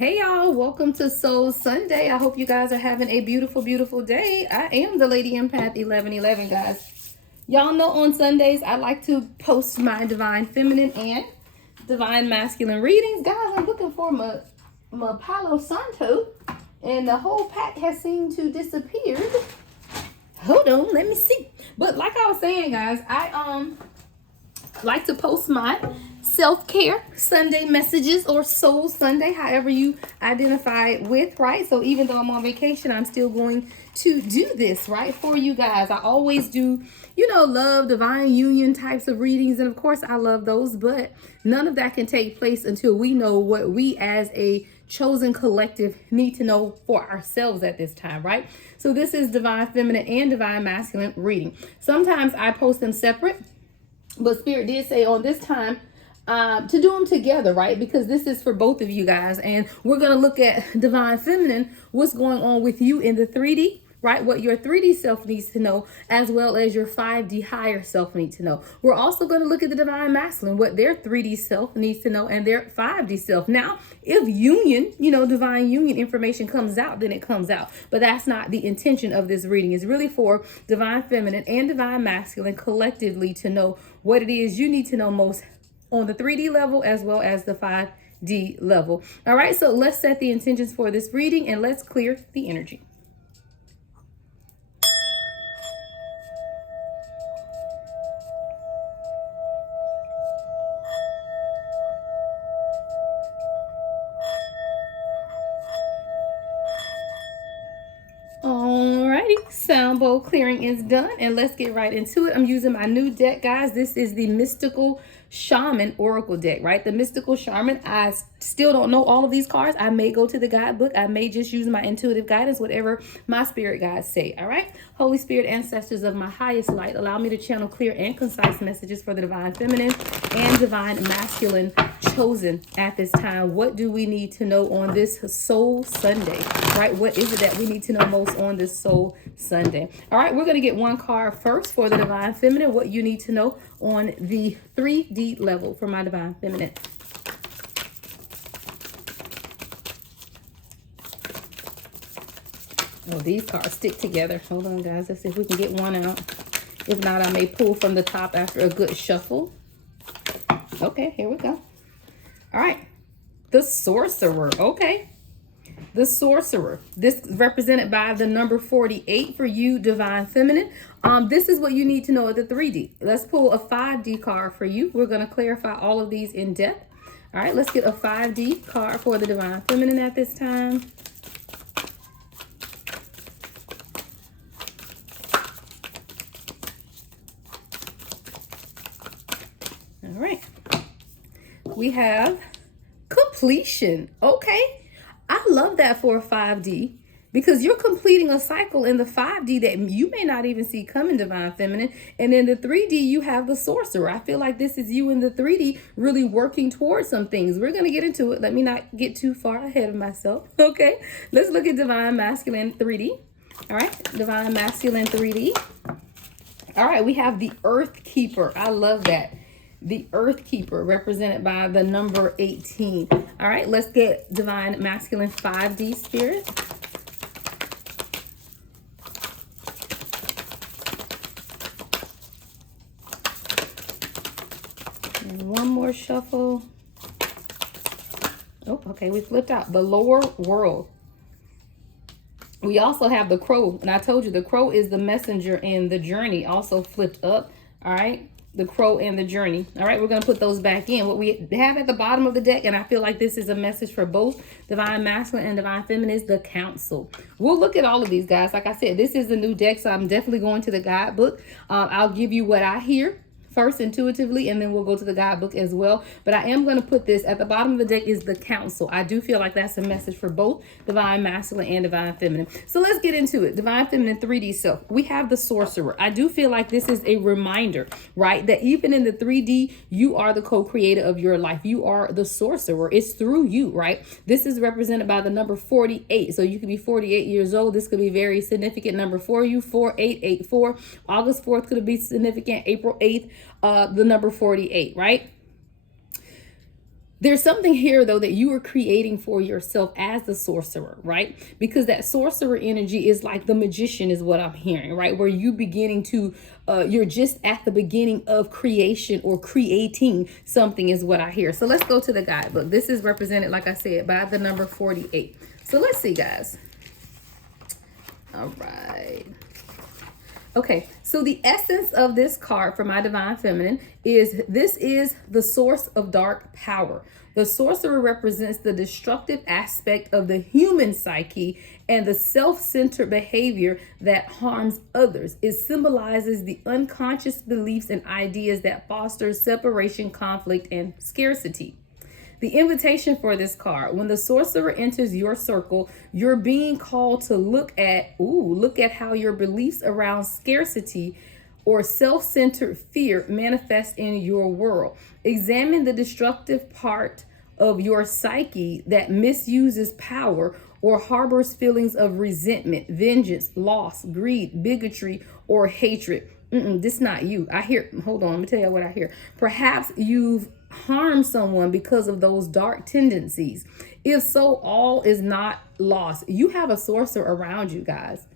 Hey y'all, welcome to Soul Sunday. I hope you guys are having a beautiful, beautiful day. I am the Lady Empath 1111, guys. Y'all know on Sundays I like to post my divine feminine and divine masculine readings. Guys, I'm looking for my Palo Santo and the whole pack has seemed to disappeared. Hold on, let me see. But like I was saying, guys, I like to post my self-care Sunday messages or Soul Sunday, however you identify with, right? So even though I'm on vacation, I'm still going to do this, right, for you guys. I always do, love divine union types of readings. And of course, I love those, but none of that can take place until we know what we as a chosen collective need to know for ourselves at this time, right? So this is divine feminine and divine masculine reading. Sometimes I post them separate, but Spirit did say on this time to do them together, right? Because this is for both of you guys. And we're going to look at divine feminine, what's going on with you in the 3D, right? What your 3D self needs to know, as well as your 5D higher self needs to know. We're also going to look at the divine masculine, what their 3D self needs to know and their 5D self. Now, if union, divine union information comes out, then it comes out. But that's not the intention of this reading. It's really for divine feminine and divine masculine collectively to know what it is you need to know most on the 3D level as well as the 5D level. All right, so let's set the intentions for this reading and let's clear the energy. Alrighty, sound bowl clearing is done and let's get right into it. I'm using my new deck, guys. This is the Mystical Shaman Oracle deck, right? The Mystical Shaman. I still don't know all of these cards. I may go to the guidebook. I may just use my intuitive guidance, whatever my spirit guides say. All right. Holy Spirit, ancestors of my highest light, allow me to channel clear and concise messages for the divine feminine and divine masculine chosen at this time. What do we need to know on this Soul Sunday, right? What is it that we need to know most on this Soul Sunday? All right, we're going to get one card first for the divine feminine, what you need to know on the 3D level for my divine feminine. Oh, these cards stick together. Hold on, guys. Let's see if we can get one out. If not, I may pull from the top after a good shuffle. Okay, here we go. All right. The Sorcerer. Okay. The Sorcerer. This is represented by the number 48 for you, divine feminine. This is what you need to know at the 3D. Let's pull a 5D card for you. We're going to clarify all of these in depth. All right, let's get a 5D card for the divine feminine at this time. All right. We have completion. Okay. I love that for a 5D because you're completing a cycle in the 5D that you may not even see coming, divine feminine. And in the 3D, you have the Sorcerer. I feel like this is you in the 3D really working towards some things. We're going to get into it. Let me not get too far ahead of myself. Okay, let's look at divine masculine 3D. All right, divine masculine 3D. All right, we have the Earth Keeper. I love that. The Earth Keeper, represented by the number 18. All right, let's get divine masculine 5D spirit. And one more shuffle. Oh, okay, we flipped out the Lower World. We also have the Crow, and I told you the Crow is the messenger and the journey also flipped up. All right. The Crow and the journey. All right, we're going to put those back in. What we have at the bottom of the deck, and I feel like this is a message for both divine masculine and divine feminine, is the Council. We'll look at all of these, guys. Like I said, this is a new deck, so I'm definitely going to the guidebook. I'll give you what I hear first intuitively, and then we'll go to the guidebook as well. But I am going to put this at the bottom of the deck is the Council. I do feel like that's a message for both divine masculine and divine feminine. So let's get into it. Divine feminine 3D self. We have the Sorcerer. I do feel like this is a reminder, right, that even in the 3D, you are the co-creator of your life. You are the Sorcerer. It's through you, right? This is represented by the number 48. So you could be 48 years old. This could be a very significant number for you. 4884. August 4th could be significant. April 8th. The number 48, right? There's something here, though, that you are creating for yourself as the sorcerer, right? Because that sorcerer energy is like the magician is what I'm hearing, right? Where you beginning to, you're just at the beginning of creation or creating something is what I hear. So let's go to the guidebook. This is represented, like I said, by the number 48. So let's see, guys. All right. Okay, so the essence of this card for my divine feminine is this is the source of dark power. The sorcerer represents the destructive aspect of the human psyche and the self-centered behavior that harms others. It symbolizes the unconscious beliefs and ideas that foster separation, conflict, and scarcity. The invitation for this card: when the sorcerer enters your circle, you're being called to look at how your beliefs around scarcity or self-centered fear manifest in your world. Examine the destructive part of your psyche that misuses power or harbors feelings of resentment, vengeance, loss, greed, bigotry, or hatred. This not you. I hear, hold on, let me tell you what I hear. Perhaps you've harmed someone because of those dark tendencies. If so, all is not lost. You have a sorcerer around you, guys.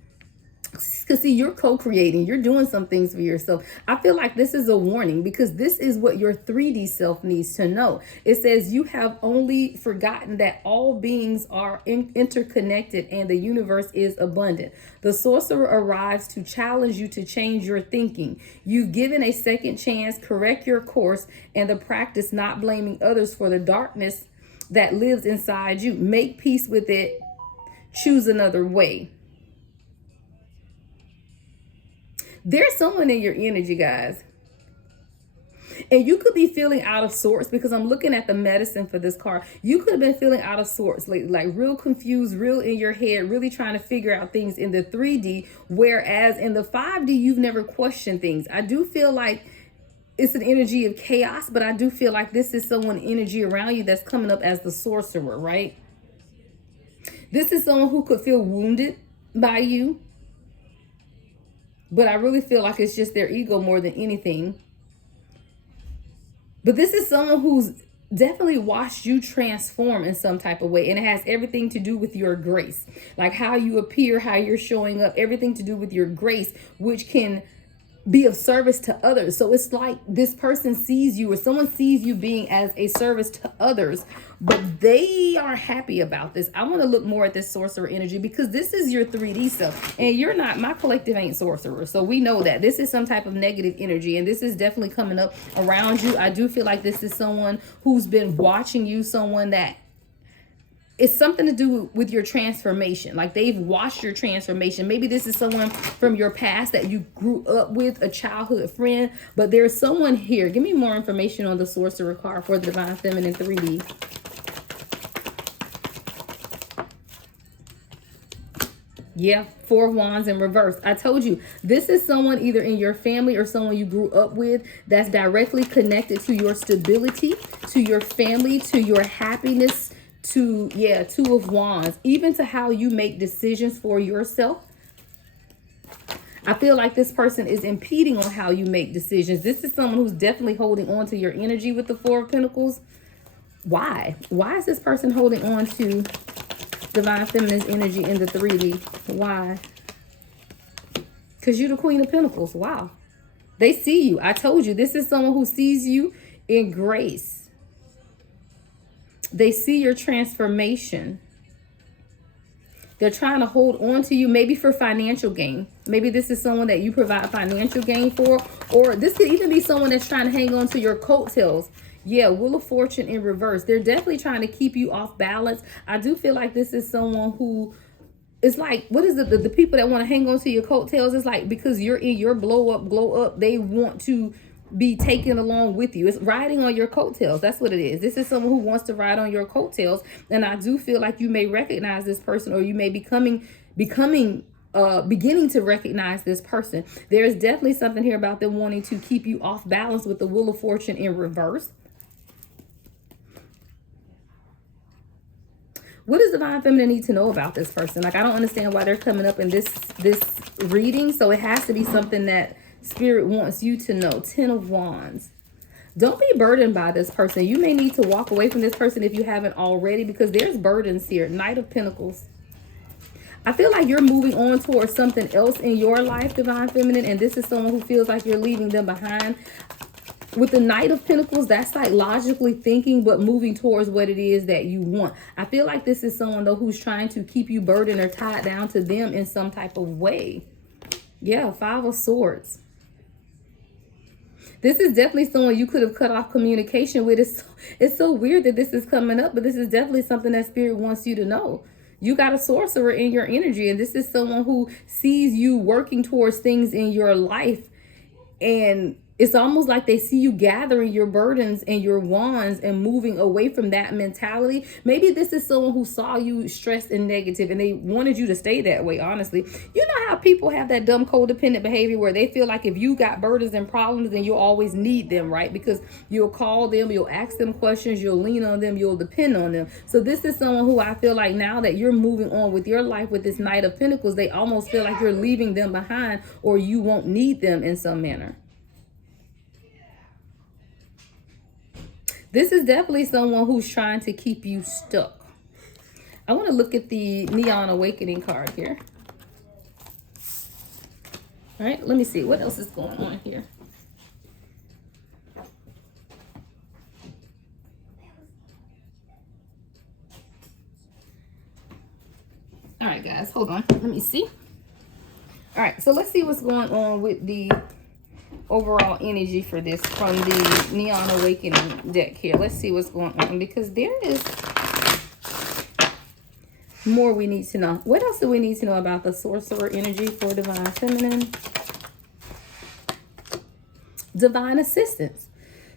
Because see, you're co-creating, you're doing some things for yourself. I feel like this is a warning because this is what your 3D self needs to know. It says you have only forgotten that all beings are interconnected and the universe is abundant. The sorcerer arrives to challenge you to change your thinking. You've given a second chance, correct your course, and the practice not blaming others for the darkness that lives inside you. Make peace with it. Choose another way. There's someone in your energy, guys. And you could be feeling out of sorts because I'm looking at the medicine for this card. You could have been feeling out of sorts, like real confused, real in your head, really trying to figure out things in the 3D, whereas in the 5D, you've never questioned things. I do feel like it's an energy of chaos, but I do feel like this is someone energy around you that's coming up as the sorcerer, right? This is someone who could feel wounded by you. But I really feel like it's just their ego more than anything. But this is someone who's definitely watched you transform in some type of way. And it has everything to do with your grace. Like how you appear, how you're showing up, everything to do with your grace, which can be of service to others. So it's like this person sees you or someone sees you being as a service to others, but they are happy about this. I want to look more at this sorcerer energy because this is your 3D self and you're not, my collective ain't sorcerer. So we know that this is some type of negative energy and this is definitely coming up around you. I do feel like this is someone who's been watching you, someone that it's something to do with your transformation. Like they've watched your transformation. Maybe this is someone from your past that you grew up with, a childhood friend, but there's someone here. Give me more information on the sorcerer card for the Divine Feminine 3D. Yeah, 4 of Wands in reverse. I told you, this is someone either in your family or someone you grew up with that's directly connected to your stability, to your family, to your happiness, to 2 of Wands, even to how you make decisions for yourself. I feel like this person is impeding on how you make decisions. This is someone who's definitely holding on to your energy with the 4 of Pentacles. Why is this person holding on to Divine Feminine's energy in the 3D? Why? Because you're the Queen of Pentacles. Wow. They see you. I told you, this is someone who sees you in grace. They see your transformation. They're trying to hold on to you, maybe for financial gain. Maybe this is someone that you provide financial gain for, or this could even be someone that's trying to hang on to your coattails. Yeah, Wheel of Fortune in reverse. They're definitely trying to keep you off balance. I do feel like this is someone who is like, what is it? The people that want to hang on to your coattails, it's like because you're in your glow up, they want to be taken along with you. It's riding on your coattails. That's what it is. This is someone who wants to ride on your coattails. And I do feel like you may recognize this person, or you may beginning to recognize this person. There is definitely something here about them wanting to keep you off balance with the Wheel of Fortune in reverse. What does Divine Feminine need to know about this person? Like, I don't understand why they're coming up in this reading. So it has to be something that Spirit wants you to know. 10 of Wands. Don't be burdened by this person. You may need to walk away from this person if you haven't already, because there's burdens here. Knight of Pentacles. I feel like you're moving on towards something else in your life, Divine Feminine, and this is someone who feels like you're leaving them behind. With the Knight of Pentacles, that's like logically thinking, but moving towards what it is that you want. I feel like this is someone, though, who's trying to keep you burdened or tied down to them in some type of way. Yeah, Five of Swords. This is definitely someone you could have cut off communication with. It's so weird that this is coming up, but this is definitely something that Spirit wants you to know. You got a sorcerer in your energy, and this is someone who sees you working towards things in your life, and it's almost like they see you gathering your burdens and your wands and moving away from that mentality. Maybe this is someone who saw you stressed and negative and they wanted you to stay that way, honestly. You know how people have that dumb codependent behavior where they feel like if you got burdens and problems, then you'll always need them, right? Because you'll call them, you'll ask them questions, you'll lean on them, you'll depend on them. So this is someone who I feel like now that you're moving on with your life with this Knight of Pentacles, they almost feel like you're leaving them behind or you won't need them in some manner. This is definitely someone who's trying to keep you stuck. I want to look at the Neon Awakening card here. All right, let me see. What else is going on here? All right, guys, hold on. Let me see. All right, so let's see what's going on with the overall energy for this from the Neon Awakening deck here. Let's see what's going on, because there is more we need to know. What else do we need to know about the Sorcerer energy for Divine Feminine? Divine Assistance.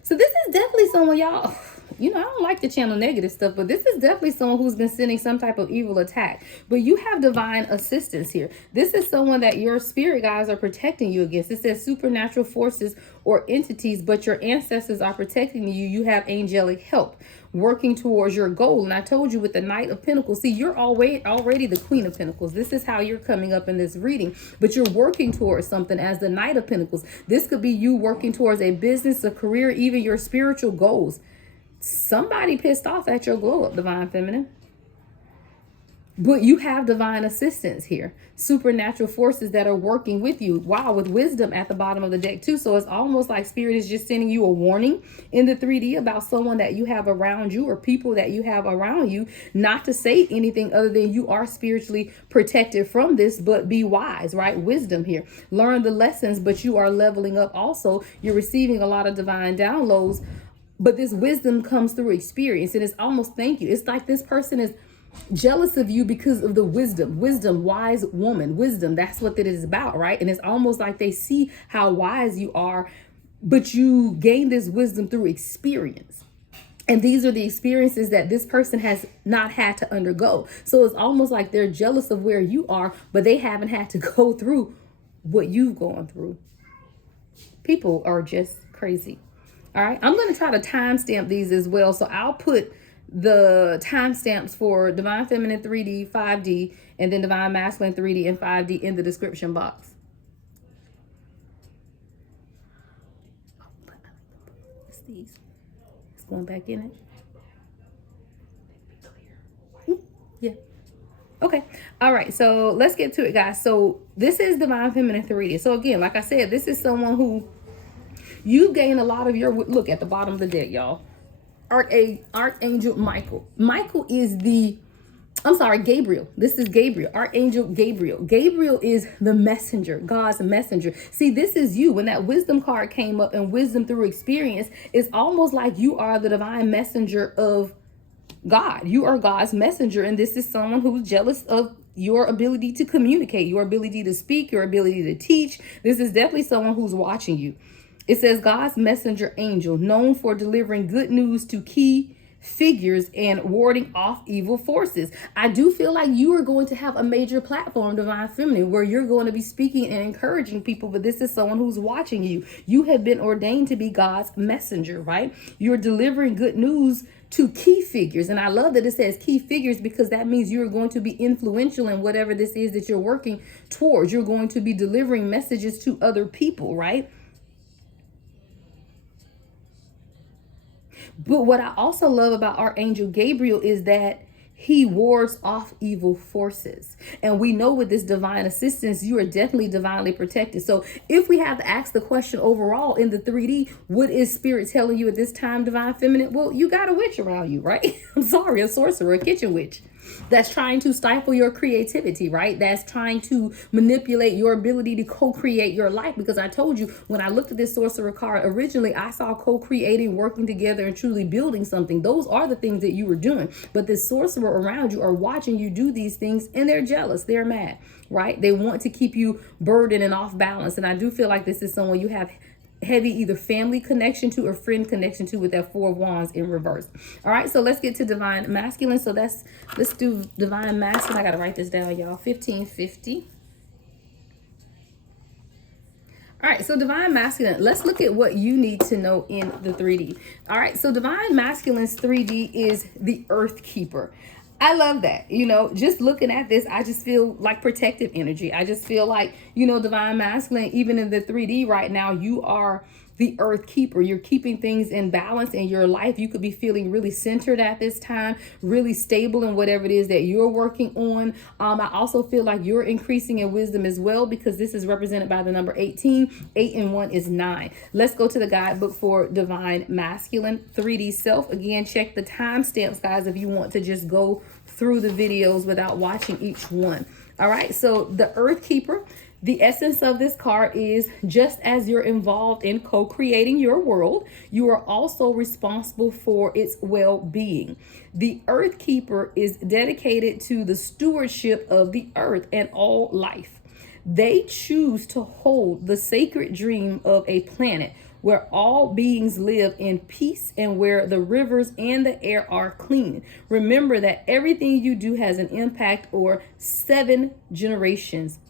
So this is definitely someone, y'all, you know, I don't like to channel negative stuff, but this is definitely someone who's been sending some type of evil attack. But you have divine assistance here. This is someone that your spirit guides are protecting you against. It says supernatural forces or entities, but your ancestors are protecting you. You have angelic help working towards your goal. And I told you with the Knight of Pentacles, see, you're already the Queen of Pentacles. This is how you're coming up in this reading, but you're working towards something as the Knight of Pentacles. This could be you working towards a business, a career, even your spiritual goals. Somebody pissed off at your glow up, Divine Feminine. But you have divine assistance here. Supernatural forces that are working with you. Wow, with wisdom at the bottom of the deck too. So it's almost like Spirit is just sending you a warning in the 3D about someone that you have around you or people that you have around you, not to say anything other than you are spiritually protected from this, but be wise, right? Wisdom here. Learn the lessons, but you are leveling up also. You're receiving a lot of divine downloads, but this wisdom comes through experience, and it's almost, thank you. It's like this person is jealous of you because of the wisdom, wise woman, wisdom. That's what it is about, right? And it's almost like they see how wise you are, but you gain this wisdom through experience. And these are the experiences that this person has not had to undergo. So it's almost like they're jealous of where you are, but they haven't had to go through what you've gone through. People are just crazy. All right, I'm going to try to timestamp these as well. So I'll put the timestamps for Divine Feminine 3D, 5D, and then Divine Masculine 3D and 5D in the description box. What's these? It's going back in it. Yeah. Okay. All right. So let's get to it, guys. So this is Divine Feminine 3D. So again, like I said, this is someone who you gain a lot of your, look at the bottom of the deck, y'all. Archangel Michael. Michael is Gabriel. This is Gabriel, Archangel Gabriel. Gabriel is the messenger, God's messenger. See, this is you. When that wisdom card came up and wisdom through experience, it's almost like you are the divine messenger of God. You are God's messenger. And this is someone who's jealous of your ability to communicate, your ability to speak, your ability to teach. This is definitely someone who's watching you. It says God's messenger angel, known for delivering good news to key figures and warding off evil forces. I do feel like you are going to have a major platform, Divine Feminine, where you're going to be speaking and encouraging people, but this is someone who's watching you. You have been ordained to be God's messenger, right? You're delivering good news to key figures. And I love that it says key figures, because that means you're going to be influential in whatever this is that you're working towards. You're going to be delivering messages to other people, right? But what I also love about Archangel Gabriel is that he wards off evil forces. And we know with this divine assistance, you are definitely divinely protected. So if we have to ask the question overall in the 3D, what is spirit telling you at this time, divine feminine? Well, you got a witch around you, right? I'm sorry, a sorcerer, a kitchen witch that's trying to stifle your creativity, right? That's trying to manipulate your ability to co-create your life. Because I told you, when I looked at this sorcerer card originally, I saw co-creating, working together, and truly building something. Those are the things that you were doing. But this sorcerer around you are watching you do these things, and they're jealous, they're mad, right? They want to keep you burdened and off balance. And I do feel like this is someone you have heavy either family connection to or friend connection to with that 4 of Wands in reverse. All right, so let's get to divine masculine. So let's do divine masculine. I gotta write this down, y'all. 1550. All right, so divine masculine, let's look at what you need to know in the 3D. All right, so divine masculine's 3D is the earth keeper. I love that. You know, just looking at this, I just feel like protective energy. I just feel like, you know, divine masculine, even in the 3D right now, you are the earth keeper. You're keeping things in balance in your life. You could be feeling really centered at this time, really stable in whatever it is that you're working on. I also feel like you're increasing in wisdom as well, because this is represented by the number 18. 8 and 1 is 9. Let's go to the guidebook for divine masculine 3D self. Again, check the timestamps, guys, if you want to just go through the videos without watching each one. All right, so the earth keeper. The essence of this card is, just as you're involved in co-creating your world, you are also responsible for its well-being. The earth keeper is dedicated to the stewardship of the earth and all life. They choose to hold the sacred dream of a planet where all beings live in peace and where the rivers and the air are clean. Remember that everything you do has an impact or 7 generations.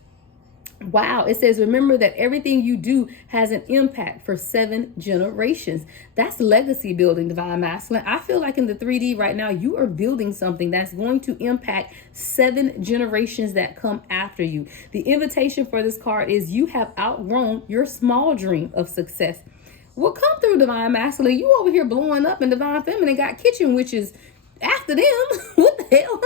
Wow, it says, remember that everything you do has an impact for 7 generations. That's legacy building, divine masculine. I feel like in the 3D right now, you are building something that's going to impact 7 generations that come after you. The invitation for this card is, you have outgrown your small dream of success. Well, come through, divine masculine. You over here blowing up, and divine feminine got kitchen witches after them. What the hell?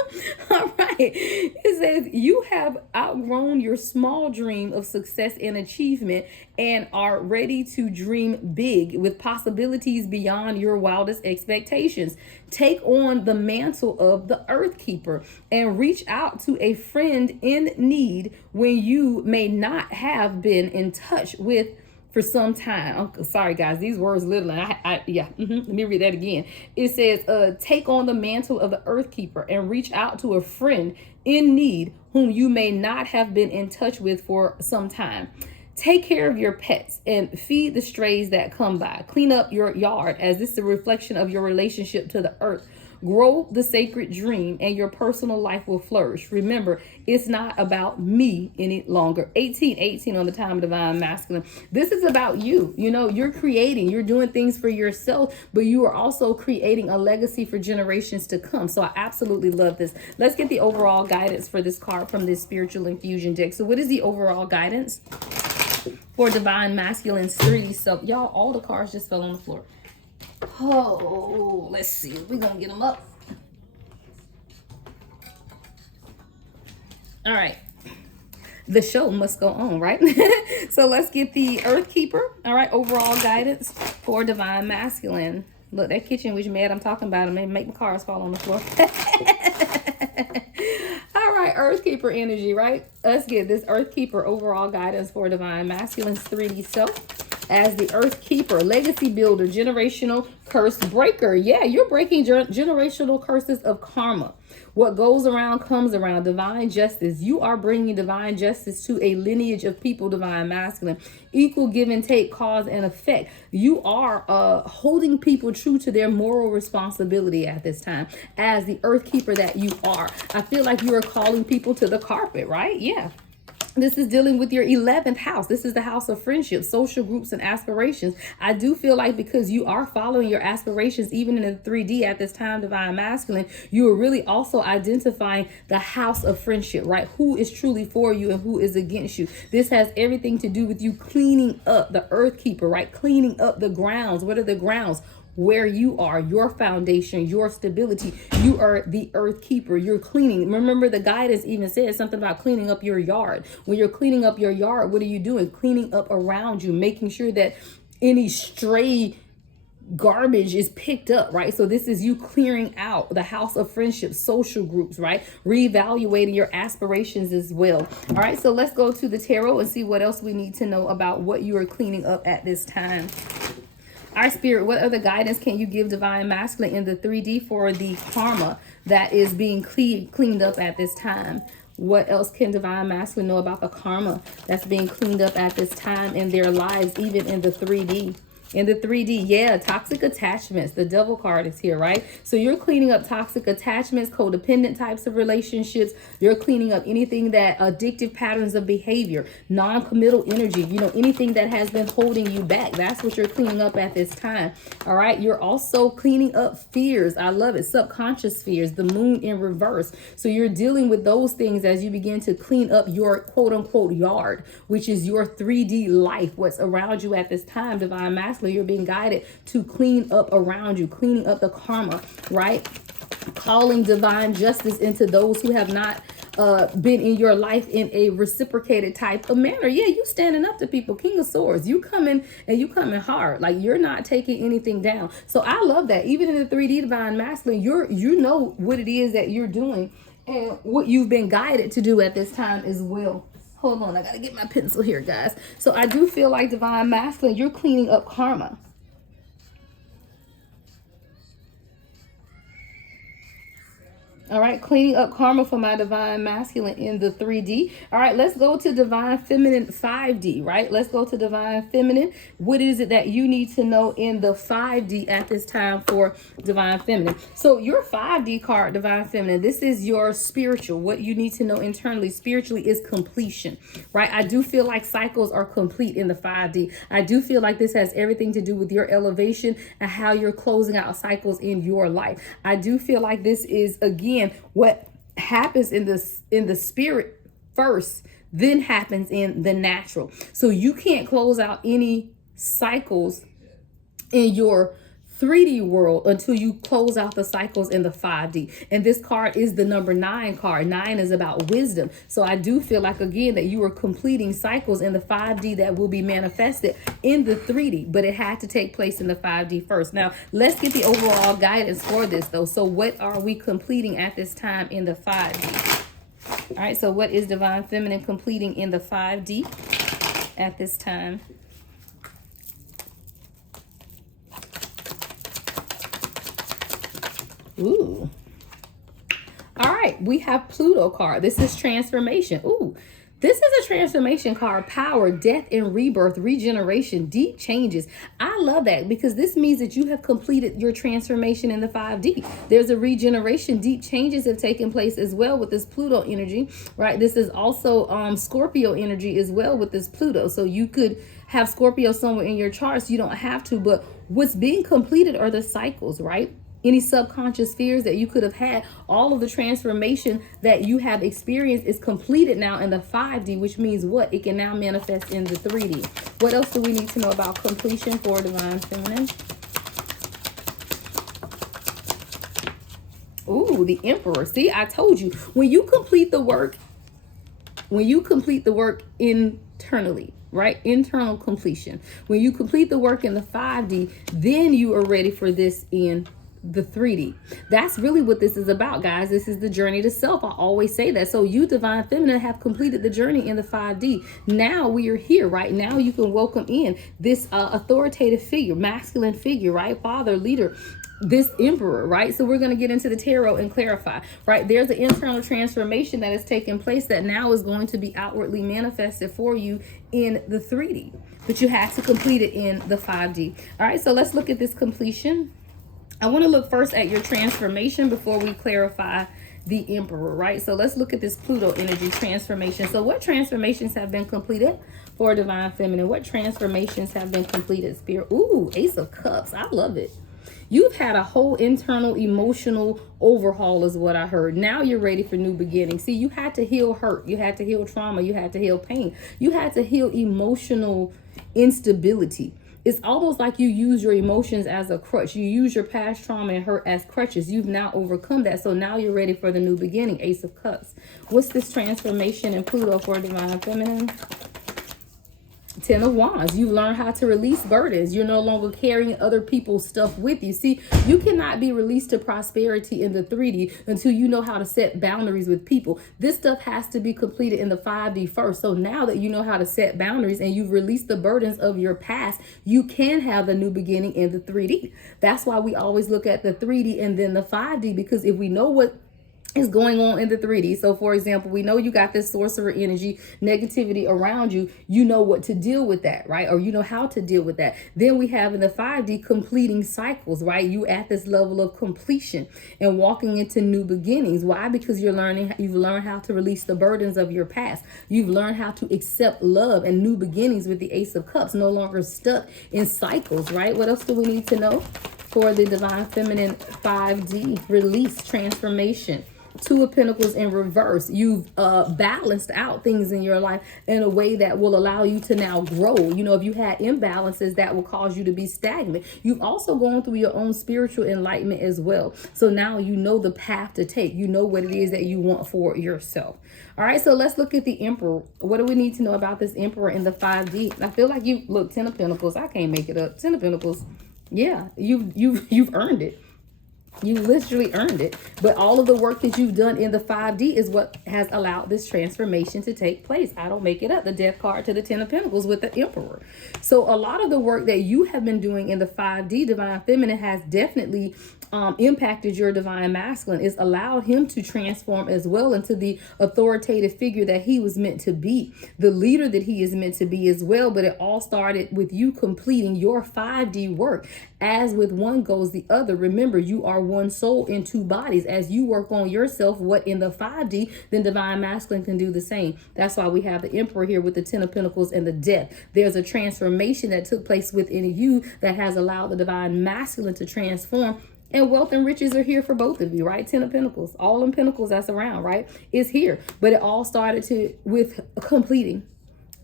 All right. It says you have outgrown your small dream of success and achievement and are ready to dream big with possibilities beyond your wildest expectations. Take on the mantle of the earth keeper and reach out to a friend in need when you may not have been in touch with for some time. Oh, sorry, guys, these words literally. Let me read that again. It says, take on the mantle of the earth keeper and reach out to a friend in need whom you may not have been in touch with for some time. Take care of your pets and feed the strays that come by. Clean up your yard, as this is a reflection of your relationship to the earth. Grow the sacred dream and your personal life will flourish. Remember, it's not about me any longer. 1818 on the time of divine masculine. This is about you. You know, you're creating, you're doing things for yourself, but you are also creating a legacy for generations to come. So I absolutely love this. Let's get the overall guidance for this card from this spiritual infusion deck. So what is the overall guidance for divine masculine's 3D self? Y'all, all the cards just fell on the floor. Oh, let's see. We're going to get them up. All right. The show must go on, right? So let's get the earth keeper. All right. Overall guidance for divine masculine. Look, that kitchen witch mad I'm talking about him. Maybe make my cars fall on the floor. All right. Earth keeper energy, right? Let's get this earth keeper overall guidance for divine masculine's 3D self. As the earth keeper, legacy builder, generational curse breaker. Yeah, you're breaking generational curses of karma. What goes around comes around. Divine justice. You are bringing divine justice to a lineage of people, divine masculine. Equal give and take, cause and effect. You are holding people true to their moral responsibility at this time. As the earth keeper that you are, I feel like you are calling people to the carpet, right? Yeah. This is dealing with your 11th house. This is the house of friendship, social groups, and aspirations. I do feel like because you are following your aspirations, even in the 3D at this time, divine masculine, you are really also identifying the house of friendship, right? Who is truly for you and who is against you. This has everything to do with you cleaning up the earth keeper, right? Cleaning up the grounds. What are the grounds? where you are, your foundation, your stability. You are the earth keeper. You're cleaning. Remember, the guidance even says something about cleaning up your yard. When you're cleaning up your yard, what are you doing? Cleaning up around you, making sure that any stray garbage is picked up, right? So this is you clearing out the house of friendship, social groups, right? Reevaluating your aspirations as well. All right, so let's go to the tarot and see what else we need to know about what you are cleaning up at this time. Our spirit, what other guidance can you give divine masculine in the 3D for the karma that is being cleaned up at this time? What else can divine masculine know about the karma that's being cleaned up at this time in their lives, even in the 3D? In the 3D, yeah, toxic attachments. The devil card is here, right? So you're cleaning up toxic attachments, codependent types of relationships. You're cleaning up anything that addictive patterns of behavior, non-committal energy, you know, anything that has been holding you back. That's what you're cleaning up at this time. All right. You're also cleaning up fears. I love it. Subconscious fears, the moon in reverse. So you're dealing with those things as you begin to clean up your quote unquote yard, which is your 3D life, what's around you at this time, divine masculine. You're being guided to clean up around you, cleaning up the karma, right? Calling divine justice into those who have not been in your life in a reciprocated type of manner. Yeah, you standing up to people. King of Swords, you coming and you coming hard. Like, you're not taking anything down. So I love that. Even in the 3D divine masculine, you know what it is that you're doing and what you've been guided to do at this time as well. Hold on, I gotta get my pencil here, guys. So I do feel like divine masculine, you're cleaning up karma. All right, cleaning up karma for my divine masculine in the 3D. All right, let's go to divine feminine 5D, right? Let's go to divine feminine. What is it that you need to know in the 5D at this time for divine feminine? So your 5D card, divine feminine, this is your spiritual. What you need to know internally, spiritually, is completion, right? I do feel like cycles are complete in the 5D. I do feel like this has everything to do with your elevation and how you're closing out cycles in your life. I do feel like this is, again, what happens in the spirit first, then happens in the natural. So you can't close out any cycles in your 3D world until you close out the cycles in the 5D. And this card is the number 9 card. 9 is about wisdom. So I do feel like, again, that you are completing cycles in the 5D that will be manifested in the 3D, but it had to take place in the 5D first. Now, let's get the overall guidance for this, though. So what are we completing at this time in the 5D? All right, so what is divine feminine completing in the 5D at this time? Ooh. All right, we have Pluto card. This is transformation. Ooh, this is a transformation card. Power, death and rebirth, regeneration, deep changes. I love that because this means that you have completed your transformation in the 5D. There's a regeneration. Deep changes have taken place as well with this Pluto energy, right? This is also Scorpio energy as well with this Pluto. So you could have Scorpio somewhere in your chart, so you don't have to, but what's being completed are the cycles, right? Any subconscious fears that you could have had, all of the transformation that you have experienced is completed now in the 5D, which means what? It can now manifest in the 3D. What else do we need to know about completion for divine feminine? Ooh, the Emperor. See, I told you, when you complete the work internally, right? Internal completion. When you complete the work in the 5D, then you are ready for this in the 3D. That's really what this is about, guys. This is the journey to self. I always say that. So you, divine feminine, have completed the journey in the 5D. Now we are here, right? Now you can welcome in this authoritative figure, masculine figure, right? Father, leader, this emperor, right? So we're going to get into the tarot and clarify, right? There's an internal transformation that has taken place that now is going to be outwardly manifested for you in the 3D, but you have to complete it in the 5D. All right, so let's look at this completion. I want to look first at your transformation before we clarify the Emperor, right? So let's look at this Pluto energy transformation. So what transformations have been completed for divine feminine? What transformations have been completed, spirit? Ooh, Ace of Cups. I love it. You've had a whole internal emotional overhaul is what I heard. Now you're ready for new beginnings. See, you had to heal hurt. You had to heal trauma. You had to heal pain. You had to heal emotional instability. it's almost like you use your emotions as a crutch. You use your past trauma and hurt as crutches. You've now overcome that. So now you're ready for the new beginning. Ace of Cups. What's this transformation in Pluto for Divine Feminine? Ten of Wands. You've learned how to release burdens. You're no longer carrying other people's stuff with you. See, you cannot be released to prosperity in the 3D until you know how to set boundaries with people. This stuff has to be completed in the 5D first. So now that you know how to set boundaries and you've released the burdens of your past, you can have the new beginning in the 3D. That's why we always look at the 3D and then the 5D, because if we know what is going on in the 3D. So for example, we know you got this sorcerer energy, negativity around you. You know what to deal with that, right? Or you know how to deal with that. Then we have in the 5D completing cycles, right? You at this level of completion and walking into new beginnings. Why? Because you've learned how to release the burdens of your past. You've learned how to accept love and new beginnings with the Ace of Cups, no longer stuck in cycles, right? What else do we need to know for the Divine Feminine 5D? Release, transformation. Two of Pentacles in reverse. You've balanced out things in your life in a way that will allow you to now grow. You know, if you had imbalances, that will cause you to be stagnant. You've also gone through your own spiritual enlightenment as well. So now you know the path to take. You know what it is that you want for yourself. All right, so let's look at the Emperor. What do we need to know about this Emperor in the 5D? I feel like you look, Ten of Pentacles. I can't make it up. Ten of Pentacles. Yeah, you've earned it. You literally earned it. But all of the work that you've done in the 5D is what has allowed this transformation to take place. I don't make it up. The Death card to the Ten of Pentacles with the Emperor. So a lot of the work that you have been doing in the 5D Divine Feminine has definitely impacted your Divine Masculine. It's allowed him to transform as well into the authoritative figure that he was meant to be, the leader that he is meant to be as well. But it all started with you completing your 5D work. As with one goes the other. Remember, you are one soul in two bodies. As you work on yourself, what in the 5D, then Divine Masculine can do the same. That's why we have the Emperor here with the Ten of Pentacles and the Death. There's a transformation that took place within you that has allowed the Divine Masculine to transform. And wealth and riches are here for both of you, right? Ten of Pentacles, all in Pentacles that's around, right? Is here. But it all started with completing.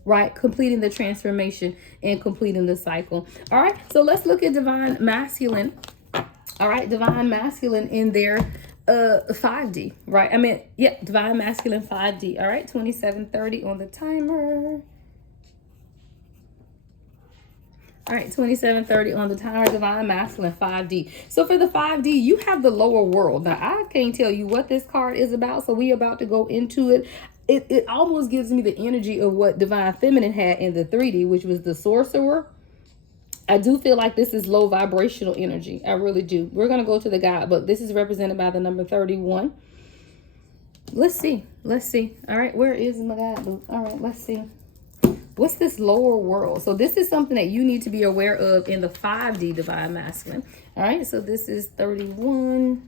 Right? Completing the transformation and completing the cycle. All right. So let's look at Divine Masculine. All right. Divine Masculine in their 5D, right? I mean, yeah, Divine Masculine 5D. All right. 27:30 on the timer. All right, 27:30 on the timer, Divine Masculine 5D. So for the 5D, you have the lower world. Now, I can't tell you what this card is about, so we're about to go into it. It almost gives me the energy of what Divine Feminine had in the 3D, which was the Sorcerer. I do feel like this is low vibrational energy. I really do. We're going to go to the God, but this is represented by the number 31. Let's see. Let's see. All right, where is my God book? All right, let's see. What's this lower world? So this is something that you need to be aware of in the 5D Divine Masculine. All right, so this is 31.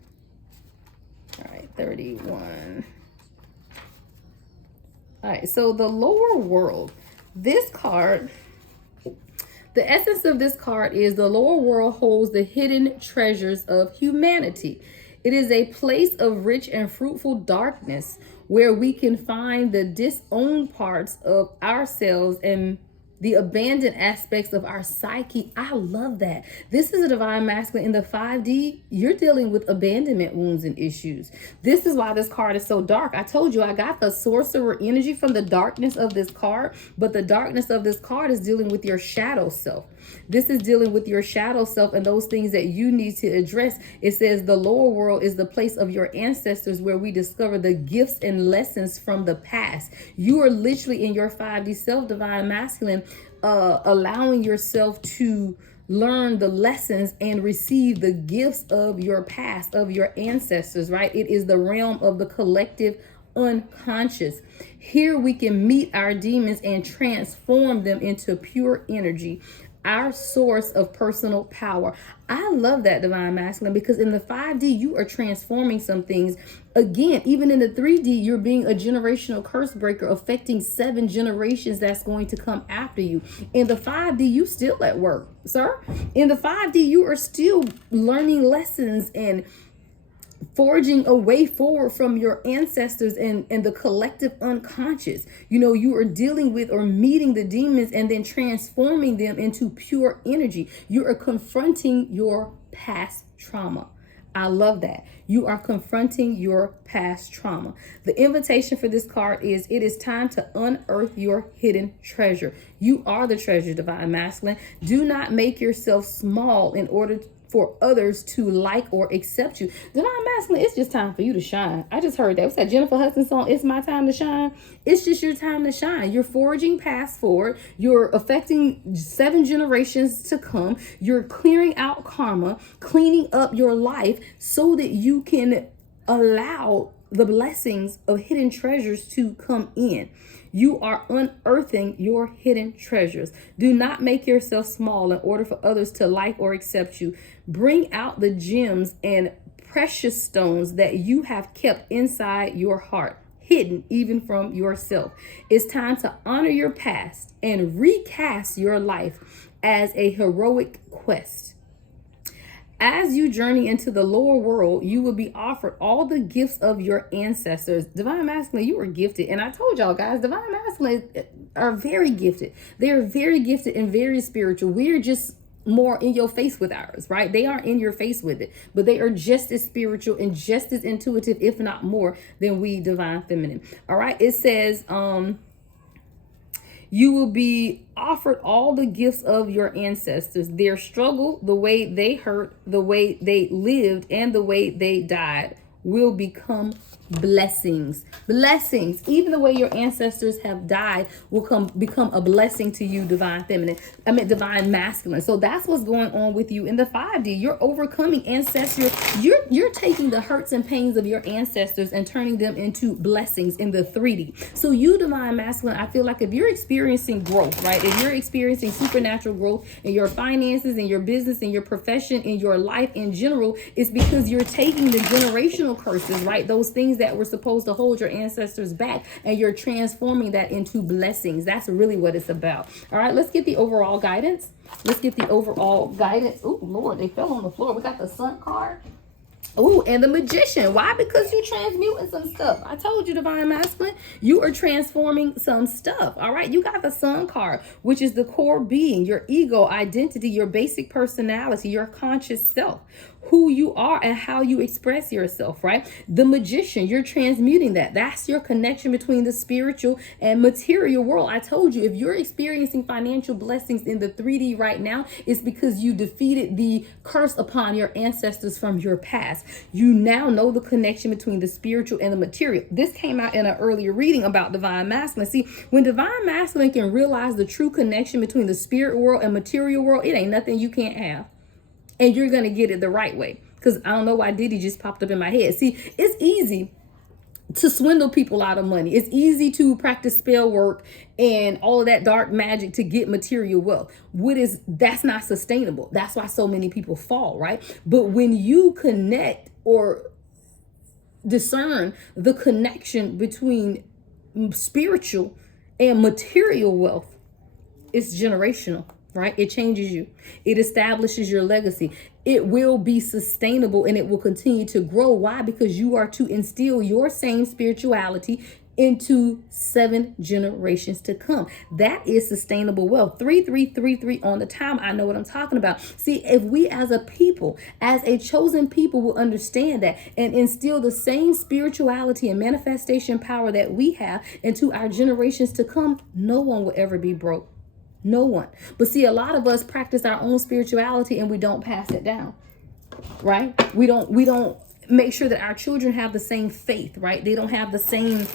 All right, 31. All right, so the lower world, this card, the essence of this card is the lower world holds the hidden treasures of humanity. It is a place of rich and fruitful darkness where we can find the disowned parts of ourselves and the abandoned aspects of our psyche. I love that. This is a Divine Masculine in the 5D. You're dealing with abandonment wounds and issues. This is why this card is so dark. I told you I got the Sorcerer energy from the darkness of this card, but the darkness of this card is dealing with your shadow self. This is dealing with your shadow self and those things that you need to address. It says the lower world is the place of your ancestors where we discover the gifts and lessons from the past. You are literally in your 5D self, Divine Masculine, allowing yourself to learn the lessons and receive the gifts of your past, of your ancestors, right? It is the realm of the collective unconscious. Here we can meet our demons and transform them into pure energy, our source of personal power. I love that, Divine Masculine, because in the 5D, you are transforming some things. Again, even in the 3D, you're being a generational curse breaker, affecting 7 generations that's going to come after you. In the 5D, you still at work, sir. In the 5D, you are still learning lessons and forging a way forward from your ancestors and the collective unconscious. You know, you are dealing with or meeting the demons and then transforming them into pure energy. You are confronting your past trauma. I love that. You are confronting your past trauma. The invitation for this card is, it is time to unearth your hidden treasure. You are the treasure, Divine Masculine. Do not make yourself small in order for others to like or accept you. Divine Masculine, it's just time for you to shine. I just heard that. What's that Jennifer Hudson song? It's my time to shine. It's just your time to shine. You're forging past forward. You're affecting 7 generations to come. You're clearing out karma, cleaning up your life so that you can allow the blessings of hidden treasures to come in. You are unearthing your hidden treasures. Do not make yourself small in order for others to like or accept you. Bring out the gems and precious stones that you have kept inside your heart, hidden even from yourself. It's time to honor your past and recast your life as a heroic quest. As you journey into the lower world, you will be offered all the gifts of your ancestors. Divine Masculine, you are gifted. And I told y'all guys, Divine Masculine are very gifted. They're very gifted and very spiritual. We're just more in your face with ours, right? They aren't in your face with it, but they are just as spiritual and just as intuitive, if not more, than we Divine Feminine. All right. It says, you will be offered all the gifts of your ancestors, their struggle, the way they hurt, the way they lived, and the way they died will become blessings. Blessings. Even the way your ancestors have died will become a blessing to you, Divine Feminine. Divine Masculine. So that's what's going on with you in the 5D. You're overcoming ancestral. You're taking the hurts and pains of your ancestors and turning them into blessings in the 3D. So you, Divine Masculine, I feel like if you're experiencing growth, right? If you're experiencing supernatural growth in your finances, in your business, in your profession, in your life in general, it's because you're taking the generational curses, right? Those things that were supposed to hold your ancestors back, and you're transforming that into blessings. That's really what it's about. All right, let's get the overall guidance. Let's get the overall guidance. Oh, Lord, they fell on the floor. We got the Sun card. Oh, and the Magician. Why? Because you're transmuting some stuff. I told you, Divine Masculine, you are transforming some stuff. All right. You got the Sun card, which is the core being, your ego, identity, your basic personality, your conscious self, who you are and how you express yourself, right? The Magician, you're transmuting that. That's your connection between the spiritual and material world. I told you, if you're experiencing financial blessings in the 3D right now, it's because you defeated the curse upon your ancestors from your past. You now know the connection between the spiritual and the material. This came out in an earlier reading about Divine Masculine. See, when Divine Masculine can realize the true connection between the spirit world and material world, it ain't nothing you can't have. And you're going to get it the right way. Because I don't know why Diddy just popped up in my head. See, it's easy to swindle people out of money. It's easy to practice spell work and all of that dark magic to get material wealth. That's not sustainable. That's why so many people fall, right? But when you connect or discern the connection between spiritual and material wealth, it's generational. Right? It changes you. It establishes your legacy. It will be sustainable and it will continue to grow. Why? Because you are to instill your same spirituality into 7 generations to come. That is sustainable wealth. 3333 on the time. I know what I'm talking about. See, if we as a people, as a chosen people, will understand that and instill the same spirituality and manifestation power that we have into our generations to come, no one will ever be broke. No one. But see, a lot of us practice our own spirituality and we don't pass it down, right? We don't make sure that our children have the same faith, right? They don't have the same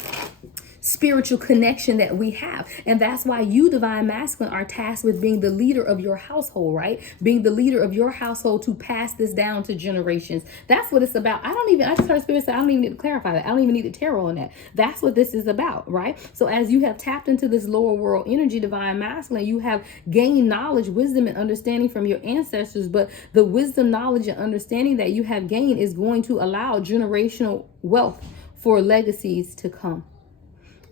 spiritual connection that we have. And that's why you, Divine Masculine, are tasked with being the leader of your household, right? Being the leader of your household to pass this down to generations. That's what it's about. I just heard Spirit say, I don't even need to clarify that. I don't even need to tarot on that. That's what this is about, right? So as you have tapped into this lower world energy, Divine Masculine, you have gained knowledge, wisdom, and understanding from your ancestors. But the wisdom, knowledge, and understanding that you have gained is going to allow generational wealth for legacies to come.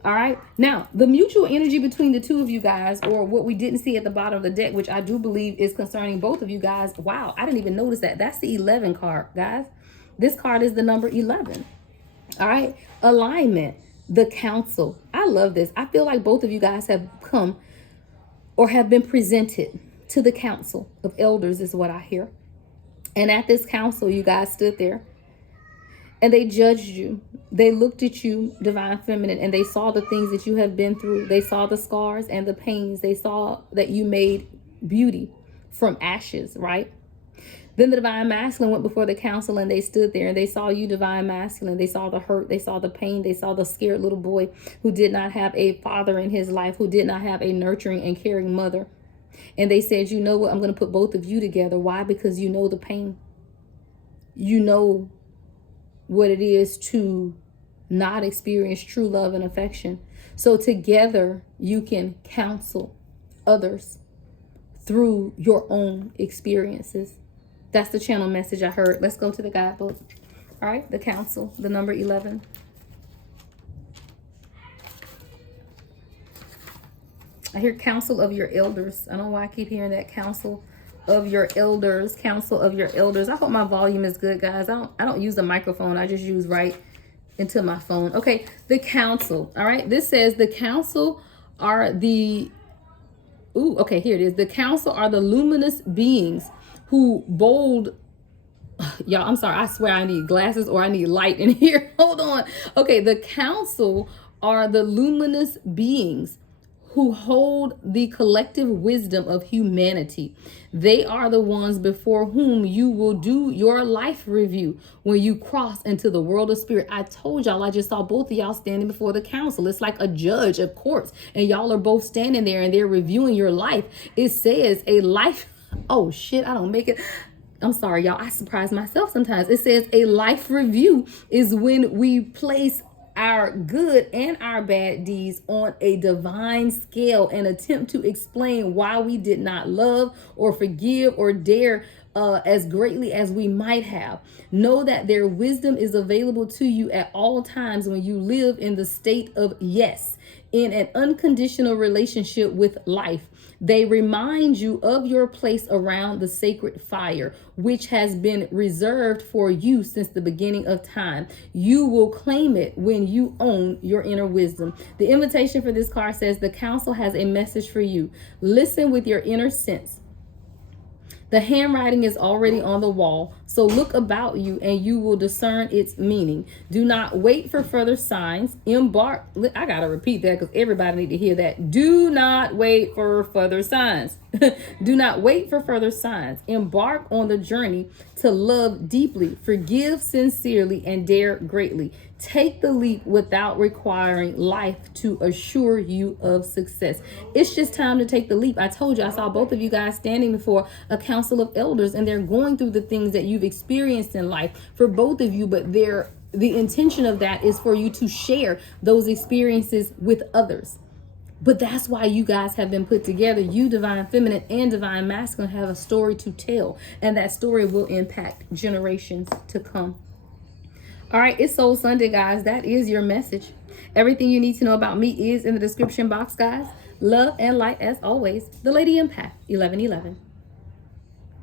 All right. Now, the mutual energy between the two of you guys, or what we didn't see at the bottom of the deck, which I do believe is concerning both of you guys. Wow, I didn't even notice that. That's the 11 card, guys. This card is the number 11. All right. Alignment, the council. I love this. I feel like both of you guys have come or have been presented to the council of elders is what I hear. And at this council, you guys stood there and they judged you. They looked at you, divine feminine, and they saw the things that you have been through. They saw the scars and the pains. They saw that you made beauty from ashes, right? Then the divine masculine went before the council and they stood there and they saw you, divine masculine. They saw the hurt. They saw the pain. They saw the scared little boy who did not have a father in his life, who did not have a nurturing and caring mother. And they said, you know what? I'm going to put both of you together. Why? Because you know the pain. You know what it is to not experience true love and affection. So together you can counsel others through your own experiences. That's the channel message I heard. Let's go to the guidebook. All right, the council, the number 11. I hear council of your elders. I don't know why I keep hearing that. Council of your elders. Council of your elders. I hope my volume is good, guys. I don't use the microphone. I just use right into my phone. Okay, the council. All right, this says the council are the... Ooh, okay, here it is. The council are the luminous beings who bold... Y'all, I'm sorry. I swear I need glasses or I need light in here. Hold on. Okay, the council are the luminous beings who hold the collective wisdom of humanity. They are the ones before whom you will do your life review when you cross into the world of spirit. I told y'all, I just saw both of y'all standing before the council. It's like a judge of courts, and y'all are both standing there and they're reviewing your life. It says a life... Oh shit, I don't make it. I'm sorry, y'all. I surprise myself sometimes. It says a life review is when we place our good and our bad deeds on a divine scale and attempt to explain why we did not love or forgive or dare as greatly as we might have. Know that their wisdom is available to you at all times when you live in the state of yes, in an unconditional relationship with life. They remind you of your place around the sacred fire, which has been reserved for you since the beginning of time. You will claim it when you own your inner wisdom. The invitation for this card says the council has a message for you. Listen with your inner sense. The handwriting is already on the wall, so look about you and you will discern its meaning. Do not wait for further signs. Embark. I gotta repeat that because everybody need to hear that. Do not wait for further signs. Do not wait for further signs. Embark on the journey to love deeply, forgive sincerely, and dare greatly. Take the leap without requiring life to assure you of success. It's just time to take the leap. I told you, I saw both of you guys standing before a council of elders and they're going through the things that you've experienced in life for both of you, but the intention of that is for you to share those experiences with others. But that's why you guys have been put together. You, divine feminine and divine masculine, have a story to tell, and that story will impact generations to come. All right, it's Soul Sunday, guys. That is your message. Everything you need to know about me is in the description box, guys. Love and light as always. The Lady Empath, 1111.